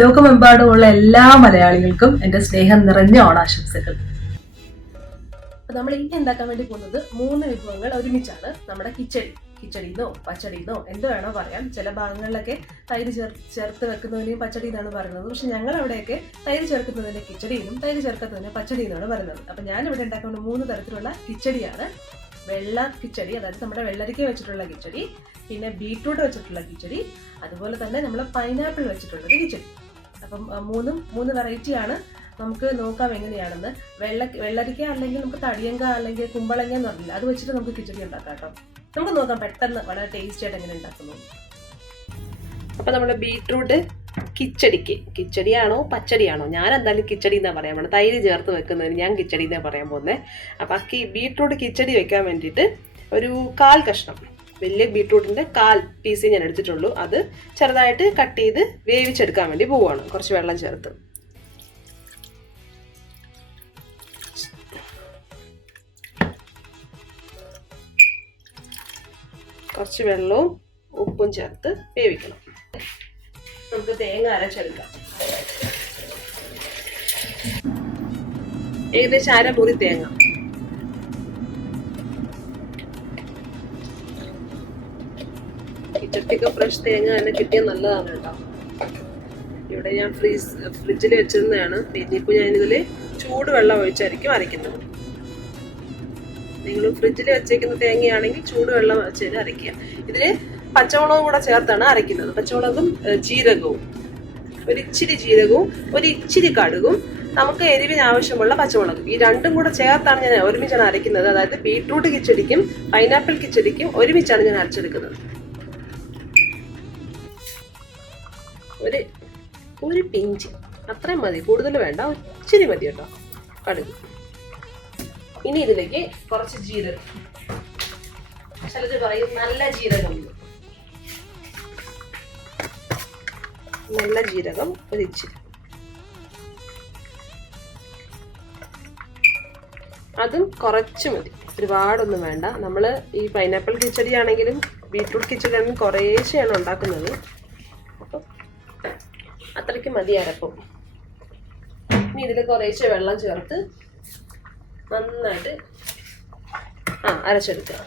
ലോകമെമ്പാടുമുള്ള എല്ലാ മലയാളികൾക്കും എൻ്റെ സ്നേഹം നിറഞ്ഞ ഓണാശംസകൾ. നമ്മൾ ഇനി ഉണ്ടാക്കാൻ വേണ്ടി പോകുന്നത് 3 വിഭവങ്ങൾ ഒരുമിച്ചാണ്. നമ്മുടെ കിച്ചടിന്നോ പച്ചടിന്നോ എന്ത് വേണോ പറയാം. ചില ഭാഗങ്ങളിലൊക്കെ തൈര് ചേർത്ത് വെക്കുന്നതിനെയും പച്ചടി എന്നാണ് പറയുന്നത്. പക്ഷെ ഞങ്ങൾ അവിടെയൊക്കെ തൈര് ചേർക്കുന്നതിനെ കിച്ചടിയും തൈര് ചേർക്കുന്നതിനെ പച്ചടി എന്നാണ് പറയുന്നത്. അപ്പം ഞാനിവിടെ ഉണ്ടാക്കുന്ന 3 തരത്തിലുള്ള കിച്ചടിയാണ്. വെള്ള കിച്ചടി, അതായത് നമ്മുടെ വെള്ളരിക്ക വെച്ചിട്ടുള്ള കിച്ചടി, പിന്നെ ബീട്രൂട്ട് വെച്ചിട്ടുള്ള കിച്ചടി, അതുപോലെ തന്നെ നമ്മൾ പൈനാപ്പിൾ വെച്ചിട്ടുള്ളൊരു കിച്ചടി. അപ്പം 3 വെറൈറ്റിയാണ്. നമുക്ക് നോക്കാം എങ്ങനെയാണെന്ന്. വെള്ളരിക്ക അല്ലെങ്കിൽ നമുക്ക് തടിയങ്ക അല്ലെങ്കിൽ കുമ്പളങ്ങ എന്ന് പറഞ്ഞില്ല, അത് വെച്ചിട്ട് നമുക്ക് കിച്ചടി ഉണ്ടാക്കാം കേട്ടോ. നമുക്ക് നോക്കാം പെട്ടെന്ന് വളരെ ടേസ്റ്റി ആയിട്ട് എങ്ങനെ ഉണ്ടാക്കുന്നു. അപ്പം നമ്മുടെ ബീട്രൂട്ട് കിച്ചടിയാണോ പച്ചടിയാണോ, ഞാൻ എന്തായാലും കിച്ചടി എന്നാ പറയാൻ പോകുന്നത്. തൈര് ചേർത്ത് വെക്കുന്നതിന് ഞാൻ കിച്ചടി എന്നാ പറയാൻ പോകുന്നത്. അപ്പം ബീട്രൂട്ട് കിച്ചടി വെക്കാൻ വേണ്ടിയിട്ട് ഒരു 1/4 കഷ്ണം വലിയ ബീട്രൂട്ടിൻ്റെ 1/4 പീസ് ഞാൻ എടുത്തിട്ടുള്ളൂ. അത് ചെറുതായിട്ട് കട്ട് ചെയ്ത് വേവിച്ചെടുക്കാൻ വേണ്ടി പോവുകയാണ്. കുറച്ച് വെള്ളം ചേർത്ത് കുറച്ച് വെള്ളവും ഉപ്പും ചേർത്ത് വേവിക്കണം. നമുക്ക് തേങ്ങ അരച്ചെടുക്കാം. ഏകദേശം 1/2 മുറി തേങ്ങ. കിച്ചടിക്കൊക്കെ ഫ്രഷ് തേങ്ങ തന്നെ കിട്ടിയാൽ നല്ലതാണ് കേട്ടോ. ഇവിടെ ഞാൻ ഫ്രിഡ്ജിൽ വെച്ചിരുന്നതാണ്. ഇനിയിപ്പോൾ ഞാനിതിൽ ചൂട് വെള്ളം ഒഴിച്ചായിരിക്കും അരയ്ക്കുന്നത്. നിങ്ങൾ ഫ്രിഡ്ജിൽ വെച്ചേക്കുന്ന തേങ്ങയാണെങ്കിൽ ചൂട് വെള്ളം വെച്ച് അരയ്ക്കുക. ഇതിൽ പച്ചമുളകും കൂടെ ചേർത്താണ് അരയ്ക്കുന്നത്. പച്ചമുളകും ജീരകവും, ഒരിച്ചിരി ജീരകവും ഒരിച്ചിരി കടുകും, നമുക്ക് എരിവിന് ആവശ്യമുള്ള പച്ചമുളകും, ഈ രണ്ടും കൂടെ ചേർത്താണ് ഞാൻ ഒരുമിച്ചാണ് അരയ്ക്കുന്നത്. അതായത് ബീട്രൂട്ട് കിച്ചടിക്കും പൈനാപ്പിൾ കിച്ചടിക്കും ഒരുമിച്ചാണ് ഞാൻ അരച്ചെടുക്കുന്നത്. ഒരു പിഞ്ച് അത്രയും മതി, കൂടുതൽ വേണ്ട, ഇച്ചിരി മതി കേട്ടോ കടുക്. ഇനി ഇതിലേക്ക് കുറച്ച് ജീരകം, ചിലത് പറയും നല്ല ജീരകം, നല്ല ജീരകം ഒരിച്ചിരി, അതും കുറച്ച് മതി, ഒരുപാടൊന്നും വേണ്ട. നമ്മൾ ഈ പൈനാപ്പിൾ കിച്ചടി ആണെങ്കിലും ബീട്രൂട്ട് കിച്ചടി ആണെങ്കിലും കുറേശ്ശെയാണ് ഉണ്ടാക്കുന്നത്. അപ്പം അത്രയ്ക്ക് മതി അരപ്പം. ഇനി ഇതിൽ കുറേശ്ശെ വെള്ളം ചേർത്ത് നന്നായിട്ട് അരച്ചെടുക്കുക.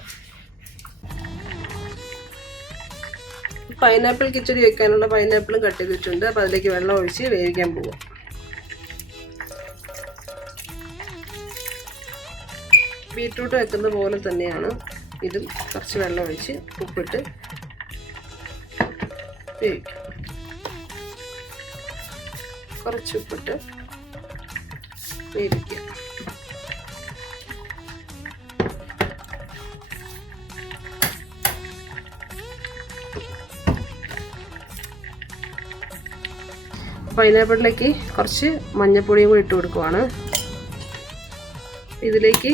പൈനാപ്പിൾ കിച്ചടി വെക്കാനുള്ള പൈനാപ്പിളും കട്ട് ചെയ്തിട്ടുണ്ട്. അപ്പം അതിലേക്ക് വെള്ളം ഒഴിച്ച് വേവിക്കാൻ പോവുക. ബീട്രൂട്ട് വെക്കുന്ന പോലെ തന്നെയാണ് ഇതും. കുറച്ച് വെള്ളം ഒഴിച്ച് ഉപ്പിട്ട് വേവിക്കുക. കുറച്ച് ഉപ്പിട്ട് വേവിക്കുക. പൈനാപ്പിളിലേക്ക് കുറച്ച് മഞ്ഞൾപ്പൊടിയും കൂടി ഇട്ട് കൊടുക്കുവാണ്. ഇതിലേക്ക്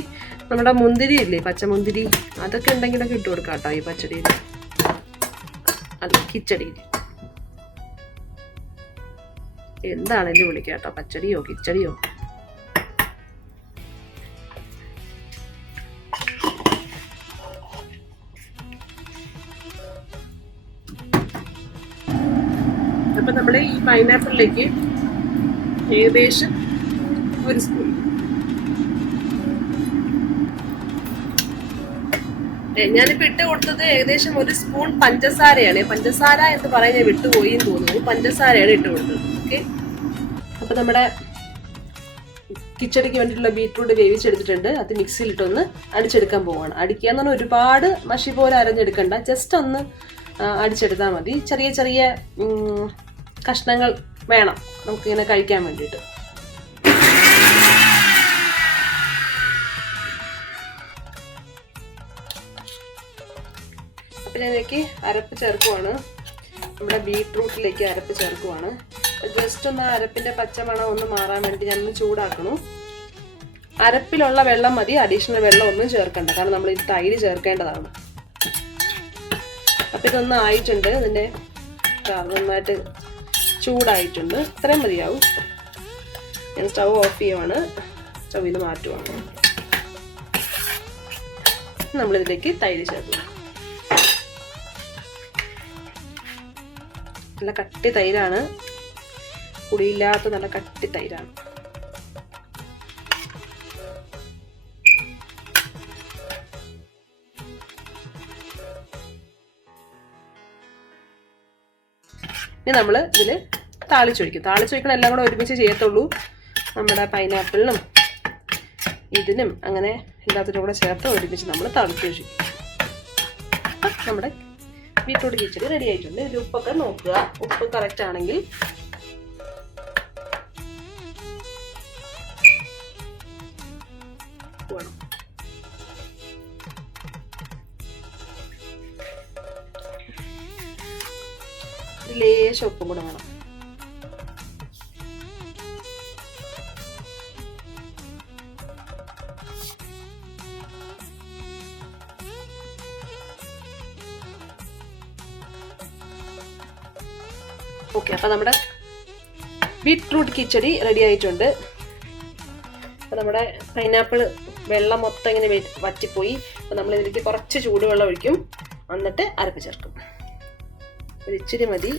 നമ്മുടെ മുന്തിരി ഇല്ലേ, പച്ചമുന്തിരി, അതൊക്കെ ഉണ്ടെങ്കിലൊക്കെ ഇട്ട് കൊടുക്കാം കേട്ടോ ഈ പച്ചടിയിൽ, അല്ല കിച്ചടിയിൽ. എന്താണെങ്കിലും വിളിക്കാം കേട്ടോ, പച്ചടിയോ കിച്ചടിയോ. അപ്പം നമ്മൾ ഈ പൈനാപ്പിളിലേക്ക് ഏകദേശം 1 സ്പൂൺ, ഞാനിപ്പോൾ ഇട്ട് കൊടുത്തത് ഏകദേശം 1 സ്പൂൺ പഞ്ചസാരയാണ്. പഞ്ചസാര എന്ന് പറയാൻ ഞാൻ വിട്ടുപോയി എന്ന് തോന്നുന്നു. പഞ്ചസാരയാണ് ഇട്ട് കൊടുത്തത്. ഓക്കെ, അപ്പം നമ്മുടെ കിച്ചടിക്ക് വേണ്ടിയിട്ടുള്ള ബീട്രൂട്ട് വേവിച്ചെടുത്തിട്ടുണ്ട്. അത് മിക്സിയിലിട്ടൊന്ന് അടിച്ചെടുക്കാൻ പോവുകയാണ്. അടിക്കുക എന്ന് പറഞ്ഞാൽ ഒരുപാട് മഷി പോലെ അരഞ്ഞെടുക്കണ്ട, ജസ്റ്റ് ഒന്ന് അടിച്ചെടുത്താൽ മതി. ചെറിയ ചെറിയ കഷ്ണങ്ങൾ വേണം നമുക്കിങ്ങനെ കഴിക്കാൻ വേണ്ടിയിട്ട്. അപ്പം ഇതിലേക്ക് അരപ്പ് ചേർക്കുവാണ്. നമ്മുടെ ബീട്രൂട്ടിലേക്ക് അരപ്പ് ചേർക്കുവാണ്. ജസ്റ്റ് ഒന്ന് അരപ്പിൻ്റെ പച്ചമണം ഒന്ന് മാറാൻ വേണ്ടി ഞാനൊന്ന് ചൂടാക്കണം. അരപ്പിലുള്ള വെള്ളം മതി, അഡീഷണൽ വെള്ളം ഒന്നും ചേർക്കണ്ട, കാരണം നമ്മൾ ഇത് തൈര് ചേർക്കേണ്ടതാണ്. അപ്പം ഇതൊന്നും ആയിട്ടുണ്ട്, ഇതിൻ്റെ നന്നായിട്ട് ചൂടായിട്ടുണ്ട്. ഇത്രയും മതിയാവും. ഞാൻ സ്റ്റൗ ഓഫ് ചെയ്യുവാണ്, സ്റ്റൗവിൽ നിന്ന് മാറ്റുവാണ്. നമ്മളിതിലേക്ക് തൈര് ചേർക്കും. നല്ല കട്ടി തൈരാണ്. പുളിയില്ലാത്ത നല്ല കട്ടി തൈരാണ്. ഇനി നമ്മൾ ഇതിൽ താളിച്ചൊഴിക്കണം. എല്ലാം കൂടെ ഒരുമിച്ച് ചെയ്യത്തുള്ളൂ. നമ്മുടെ പൈനാപ്പിളിനും ഇതിനും അങ്ങനെ എല്ലാത്തിനും കൂടെ ചേർത്ത് ഒരുമിച്ച് നമ്മൾ താളിച്ചൊഴിക്കും. നമ്മുടെ ബീട്രൂട്ട് കിച്ചടി റെഡി ആയിട്ടുണ്ട്. ഇതിൽ ഉപ്പൊക്കെ നോക്കുക. ഉപ്പ് കറക്റ്റ് ആണെങ്കിൽ വേണം. ലേശം ഉപ്പും കൂടെ വേണം. ഓക്കെ, അപ്പം നമ്മുടെ ബീട്രൂട്ട് കിച്ചടി റെഡി ആയിട്ടുണ്ട്. അപ്പം നമ്മുടെ പൈനാപ്പിൾ വെള്ളം മൊത്തം ഇങ്ങനെ വറ്റിപ്പോയി. അപ്പം നമ്മൾ ഇതിലേക്ക് കുറച്ച് ചൂടുവെള്ളം ഒഴിക്കും, എന്നിട്ട് അരപ്പ് ചേർക്കും. ഒരു ഇച്ചിരി മതി.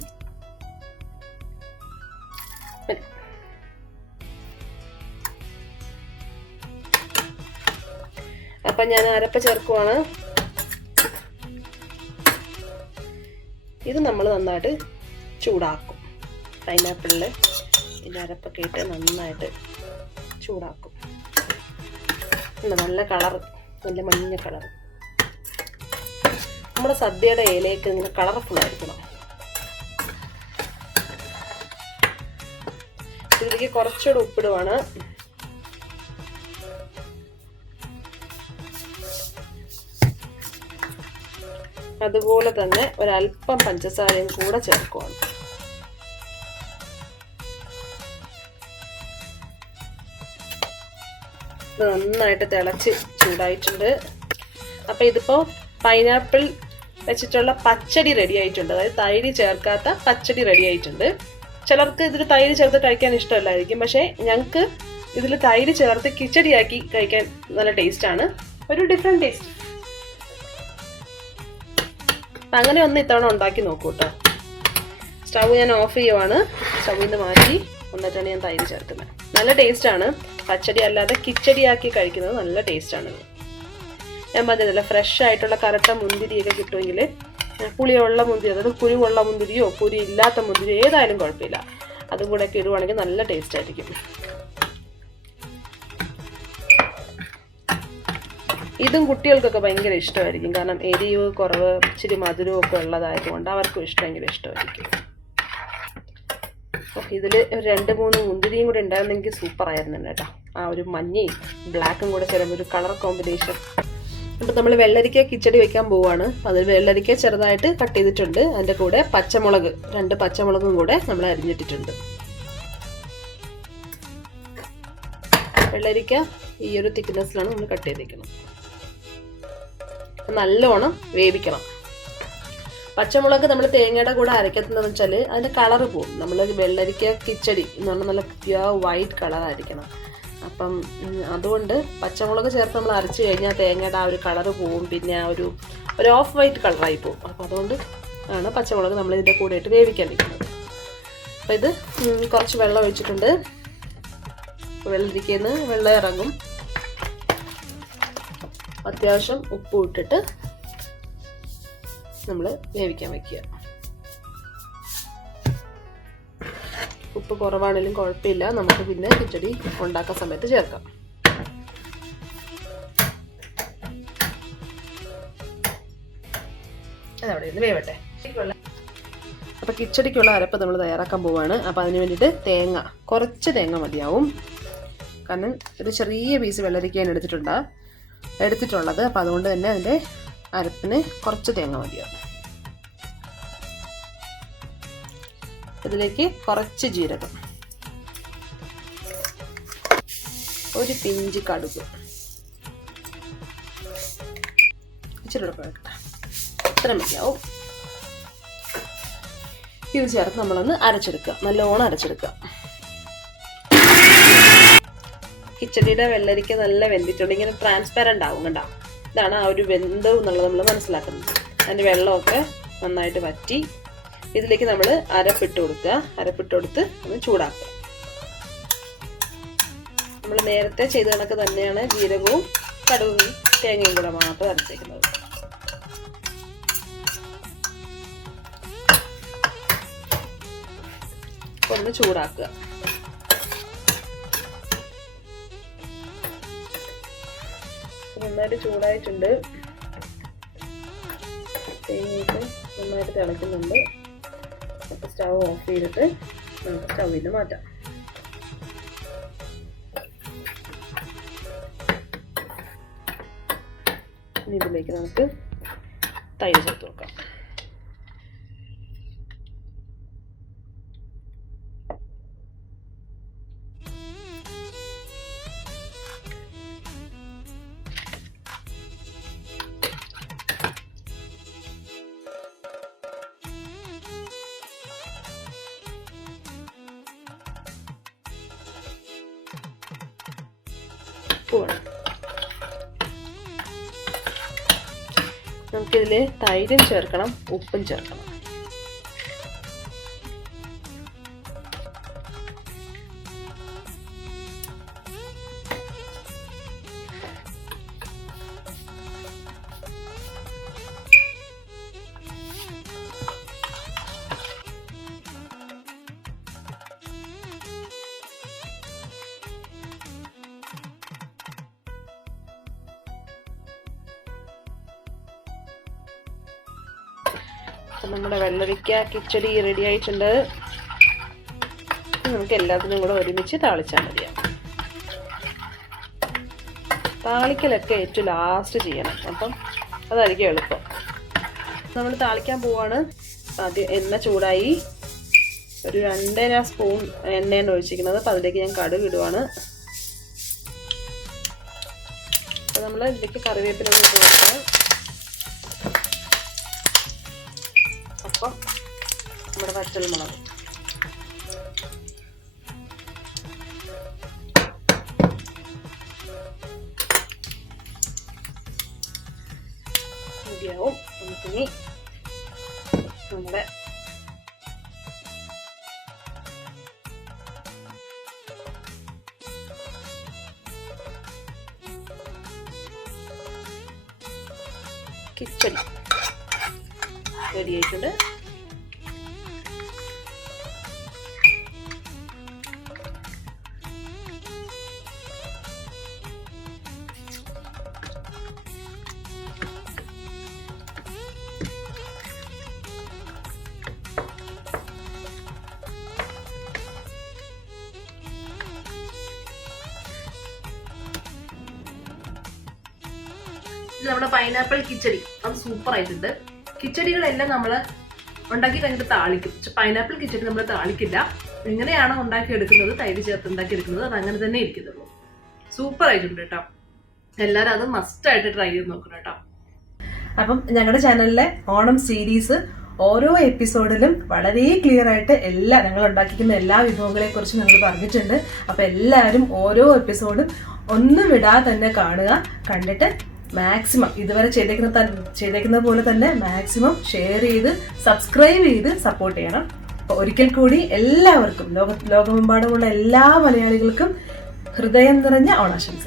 അപ്പം ഞാൻ അരപ്പ് ചേർക്കുവാണ്. ഇത് നമ്മൾ നന്നായിട്ട് ചൂടാക്കും. പൈനാപ്പിളിൽ ഇതിൻ്റെ അരപ്പൊക്കെ ഇട്ട് നന്നായിട്ട് ചൂടാക്കും. നല്ല കളർ, നല്ല മഞ്ഞ കളർ. നമ്മുടെ സദ്യയുടെ ഇലയൊക്കെ ഇങ്ങനെ കളർഫുൾ ആയിരിക്കണം. ഇതിലേക്ക് കുറച്ചുകൂടെ ഉപ്പിടുവാണ്. അതുപോലെ തന്നെ ഒരല്പം പഞ്ചസാരയും കൂടെ ചേർക്കുവാണ്. നന്നായിട്ട് തിളച്ച് ചൂടായിട്ടുണ്ട്. അപ്പം ഇതിപ്പോൾ പൈനാപ്പിൾ വെച്ചിട്ടുള്ള പച്ചടി റെഡി ആയിട്ടുണ്ട്. അതായത് തൈര് ചേർക്കാത്ത പച്ചടി റെഡി ആയിട്ടുണ്ട്. ചിലർക്ക് ഇതിൽ തൈര് ചേർത്ത് കഴിക്കാൻ ഇഷ്ടമല്ലായിരിക്കും, പക്ഷേ ഞങ്ങൾക്ക് ഇതിൽ തൈര് ചേർത്ത് കിച്ചടിയാക്കി കഴിക്കാൻ നല്ല ടേസ്റ്റാണ്. ഒരു ഡിഫറെൻറ്റ് ടേസ്റ്റ്. അങ്ങനെ ഒന്ന് ഇത്തവണ ഉണ്ടാക്കി നോക്കൂ കേട്ടോ. സ്റ്റൗ ഞാൻ ഓഫ് ചെയ്യുവാണ്. സ്റ്റൗവിൽ നിന്ന് മാറ്റി എന്നിട്ടാണ് ഞാൻ തൈര് ചേർക്കുന്നത്. നല്ല ടേസ്റ്റാണ്. പച്ചടി അല്ലാതെ കിച്ചടിയാക്കി കഴിക്കുന്നത് നല്ല ടേസ്റ്റാണ്. ഞാൻ പറഞ്ഞില്ല, ഫ്രഷ് ആയിട്ടുള്ള കറുത്ത മുന്തിരിയൊക്കെ കിട്ടുമെങ്കിൽ, പുളിയുള്ള മുന്തിരി, അതായത് കുരുവുള്ള മുന്തിരിയോ കുരു ഇല്ലാത്ത മുന്തിരിയോ ഏതായാലും കുഴപ്പമില്ല, അതും കൂടെ ഒക്കെ ഇടുവാണെങ്കിൽ നല്ല ടേസ്റ്റ് ആയിരിക്കും. ഇതും കുട്ടികൾക്കൊക്കെ ഭയങ്കര ഇഷ്ടമായിരിക്കും. കാരണം എരിവ് കുറവ്, ഇച്ചിരി മധുരവും ഒക്കെ ഉള്ളതായതുകൊണ്ട് അവർക്കും ഭയങ്കര ഇഷ്ടമായിരിക്കും. ഇതിൽ 2-3 മുന്തിരിയും കൂടെ ഉണ്ടായിരുന്നെങ്കിൽ സൂപ്പറായിരുന്നു കേട്ടോ. ആ ഒരു മഞ്ഞയും ബ്ലാക്കും കൂടെ ചേരുമ്പോൾ ഒരു കളർ കോമ്പിനേഷൻ. അപ്പം നമ്മൾ വെള്ളരിക്ക കിച്ചടി വെക്കാൻ പോവുകയാണ്. അതിൽ വെള്ളരിക്ക ചെറുതായിട്ട് കട്ട് ചെയ്തിട്ടുണ്ട്. അതിൻ്റെ കൂടെ പച്ചമുളക്, 2 പച്ചമുളകും കൂടെ നമ്മൾ അരിഞ്ഞിട്ടിട്ടുണ്ട്. വെള്ളരിക്ക ഈ ഒരു തിക്നെസ്സിലാണ് നമ്മൾ കട്ട് ചെയ്തിരിക്കുന്നത്. നല്ലോണം വേവിക്കണം. പച്ചമുളക് നമ്മൾ തേങ്ങയുടെ കൂടെ അരയ്ക്കുന്നതെന്ന് വെച്ചാൽ അതിൻ്റെ കളറ് പോകും. നമ്മൾ വെള്ളരിക്ക കിച്ചടി എന്ന് പറഞ്ഞാൽ നല്ല പ്യുവർ വൈറ്റ് കളറായിരിക്കണം. അപ്പം അതുകൊണ്ട് പച്ചമുളക് ചേർത്ത് നമ്മൾ അരച്ച് കഴിഞ്ഞാൽ തേങ്ങയുടെ ആ ഒരു കളറ് പോവും. പിന്നെ ആ ഒരു ഓഫ് വൈറ്റ് കളറായി പോകും. അപ്പം അതുകൊണ്ട് ആണ് പച്ചമുളക് നമ്മൾ ഇതിൻ്റെ കൂടെ ഇട്ട് വേവിക്കാൻ വയ്ക്കുന്നത്. അപ്പം ഇത് കുറച്ച് വെള്ളം ഒഴിച്ചിട്ടുണ്ട്. വെള്ളരിക്കയിൽ നിന്ന് വെള്ളം ഇറങ്ങും. അത്യാവശ്യം ഉപ്പ് ഇട്ടിട്ട് നമ്മൾ വേവിക്കാൻ വയ്ക്കുക. ഉപ്പ് കുറവാണെങ്കിലും കുഴപ്പമില്ല, നമുക്ക് പിന്നെ കിച്ചടി ഉണ്ടാക്കാൻ സമയത്ത് ചേർക്കാം. അതവിടെ ഇരുന്ന് വേവട്ടെ. അപ്പം കിച്ചടിക്കുള്ള അരപ്പ് നമ്മൾ തയ്യാറാക്കാൻ പോവുകയാണ്. അപ്പം അതിന് വേണ്ടിയിട്ട് കുറച്ച് തേങ്ങ മതിയാവും. കാരണം ഒരു ചെറിയ പീസ് വെള്ളരിക്കാൻ എടുത്തിട്ടുള്ളത്. അപ്പം അതുകൊണ്ട് തന്നെ അതിൻ്റെ അരപ്പിന് കുറച്ച് തേങ്ങ മതിയാവും. ഇതിലേക്ക് കുറച്ച് ജീരകം, ഒരു പിഞ്ച് കടുക്, ഇച്ചിരി വെക്കട്ടെ, ഇത്ര മതിയാവും. ഇത് ചേർത്ത് നമ്മളൊന്ന് അരച്ചെടുക്കുക, നല്ലോണം അരച്ചെടുക്കുക. കിച്ചടിയുടെ വെള്ളരിക്ക നല്ല വെന്തിട്ടുണ്ട്. ഇങ്ങനെ ട്രാൻസ്പാരൻ്റ് ആവും കണ്ടോ. ഇതാണ് ആ ഒരു വെന്ത് എന്നുള്ളത് നമ്മൾ മനസ്സിലാക്കുന്നത്. അതിൻ്റെ വെള്ളമൊക്കെ നന്നായിട്ട് വറ്റി ഇതിലേക്ക് നമ്മൾ അരപ്പിട്ട് കൊടുക്കുക. അരപ്പിട്ട് കൊടുത്ത് ഒന്ന് ചൂടാക്കുക. നമ്മൾ നേരത്തെ ചെയ്ത കണക്ക് തന്നെയാണ് ജീരകവും കടുകും തേങ്ങയും കൂടെ മാത്രം അരച്ചേക്കുന്നത്. ഒന്ന് ചൂടാക്കുക. നന്നായിട്ട് ചൂടായിട്ടുണ്ട്. തേങ്ങയൊക്കെ നന്നായിട്ട് തിളയ്ക്കുന്നുണ്ട്. അപ്പോൾ സ്റ്റവ് ഓഫ് ചെയ്തിട്ട് നമുക്ക് സ്റ്റവിൽ നിന്ന് മാറ്റാം. ഇനി ഇതിലേക്ക് നമുക്ക് തൈര് ചേർത്ത് കൊടുക്കാം. നമുക്കിതിൽ തൈരും ചേർക്കണം, ഉപ്പും ചേർക്കണം. നമ്മുടെ വെള്ളരിക്ക കിച്ചടി റെഡി ആയിട്ടുണ്ട്. നമുക്ക് എല്ലാത്തിനും കൂടെ ഒരുമിച്ച് താളിച്ചാൽ മതിയാവും. താളിക്കലൊക്കെ ഏറ്റവും ലാസ്റ്റ് ചെയ്യണം, അപ്പം അതായിരിക്കും എളുപ്പം. നമ്മൾ താളിക്കാൻ പോവാണ്. ആദ്യം എണ്ണ ചൂടായി. ഒരു 2.5 സ്പൂൺ എണ്ണയാണ് ഒഴിച്ചിരിക്കുന്നത്. അപ്പം അതിലേക്ക് ഞാൻ കടുക് ഇടുവാണ്. അപ്പം നമ്മൾ ഇതിലേക്ക് കറിവേപ്പില ഇട്ട് കൊടുക്കാം. അപ്പം നമ്മുടെ പച്ചമുളക്, മതിയാവും. നമുക്കിനി നമ്മുടെ കിച്ചടി റെഡി ആയിട്ടുണ്ട്. നമ്മുടെ പൈനാപ്പിൾ കിച്ചടി അത് സൂപ്പർ ആയിട്ടുണ്ട്. കിച്ചടികളെല്ലാം നമ്മൾ ഉണ്ടാക്കി കഴിഞ്ഞിട്ട് താളിക്കും. പൈനാപ്പിൾ കിച്ചടി നമ്മൾ താളിക്കില്ല. എങ്ങനെയാണോ ഉണ്ടാക്കി എടുക്കുന്നത്, തൈര് ചേർത്ത് ഉണ്ടാക്കി എടുക്കുന്നത്, അത് അങ്ങനെ തന്നെ ഇരിക്കുന്നുള്ളൂ. സൂപ്പർ ആയിട്ടുണ്ട് കേട്ടോ. എല്ലാവരും അത് മസ്റ്റ് ആയിട്ട് ട്രൈ ചെയ്ത് നോക്കണം കേട്ടോ. അപ്പം ഞങ്ങളുടെ ചാനലിലെ ഓണം സീരീസ് ഓരോ എപ്പിസോഡിലും വളരെ ക്ലിയർ ആയിട്ട് ഞങ്ങൾ ഉണ്ടാക്കിക്കുന്ന എല്ലാ വിഭവങ്ങളെ കുറിച്ച് ഞങ്ങൾ പറഞ്ഞിട്ടുണ്ട്. അപ്പം എല്ലാവരും ഓരോ എപ്പിസോഡും ഒന്നും വിടാതെ തന്നെ കാണുക. കണ്ടിട്ട് മാക്സിമം ഇതുവരെ ചെയ്തേക്കുന്ന പോലെ തന്നെ മാക്സിമം ഷെയർ ചെയ്ത് സബ്സ്ക്രൈബ് ചെയ്ത് സപ്പോർട്ട് ചെയ്യണം. അപ്പോൾ ഒരിക്കൽ കൂടി എല്ലാവർക്കും ലോകമെമ്പാടുമുള്ള എല്ലാ മലയാളികൾക്കും ഹൃദയം നിറഞ്ഞ ഓണാശംസ.